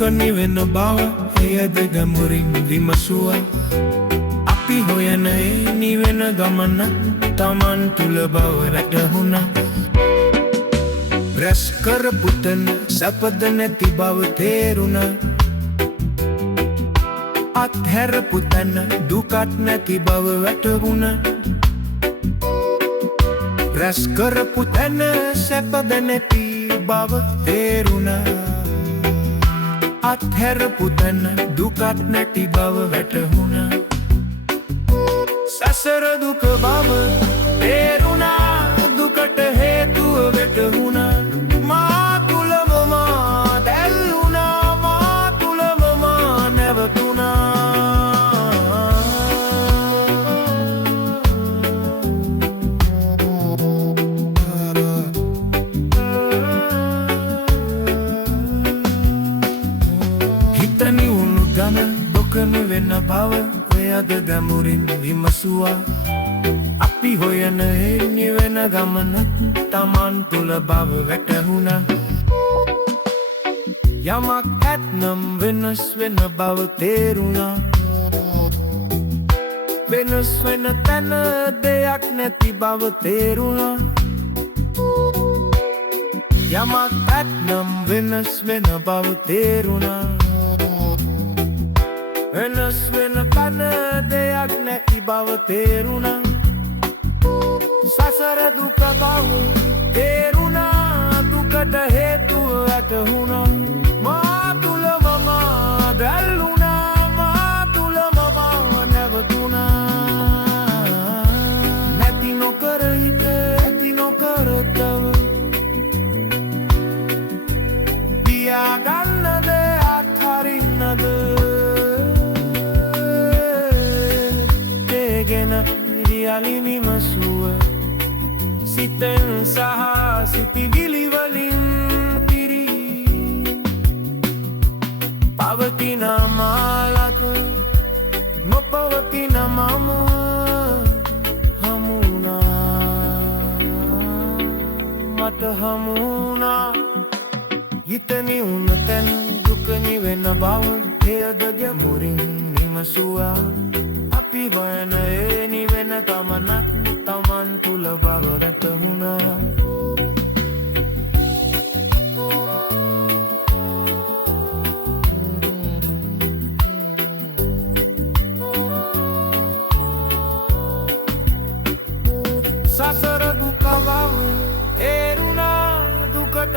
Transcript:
දුක නිවෙන බව එයද ගැඹුරින් විමසුවා. අපි හොයන ඒ නිවෙන ගමන Taman තුල බව වැටහුණා. රැස් කරපු තැන සැපද නැති බව තේරුණා. අත්හැරපු තැන දුකත් නැති බව වැටහුණා. රැස් කරපු තැන සැපද නැති බව තේරුණා. අත්හැරපු තැන දුකත් නැති බව වැටහුණා. සසර දුක බව තේරුණා. දුකට හේතුව වැටහුණා. මා තුලම මා දැල්ුණා. මා තුලම මා නැවතුණා. හිතනි උණු ගම දුක නිවෙන බව ඔයද ගැඹුරින් විමසුවා. අපි හොයන ඒ නිවෙන ගමනක් Taman තුල බව වැටහුණා. යමක් ඇත්නම් වෙනස් වෙන බව තේරුණා. වෙනස් වෙන තැන දෙයක් නැති බව තේරුණා. යමක් ඇත්නම් වෙනස් වෙන බව තේරුණා. වෙනස් වෙන තැන දෙයක් නැති බව තේරුණා. සසර දුක බව තේරුණා. දුකට හේතුව වැටහුණා. මා තුලම මා දැල්ුණා. මා තුලම මා නැවතුණා. නැති නොකර හිත ඇති නොකර තව පියාගන්නද අත්හරින්නද තේගෙන ඉරියලි විමසුව. සිතෙන් සහ සිතිවිලි වලින් පිරි පවතින මාලක නොපවතින මම හමුණා. මට හමුණා. හිතනි උණු තැන දුක නිවෙන බව එයද ගැඹුරින් විමසුවා. අපි හොයන ඒ නිවෙන ගමනක් Taman තුල බව වැටහුණා. සසර දුක බව තේරුණා. දුකට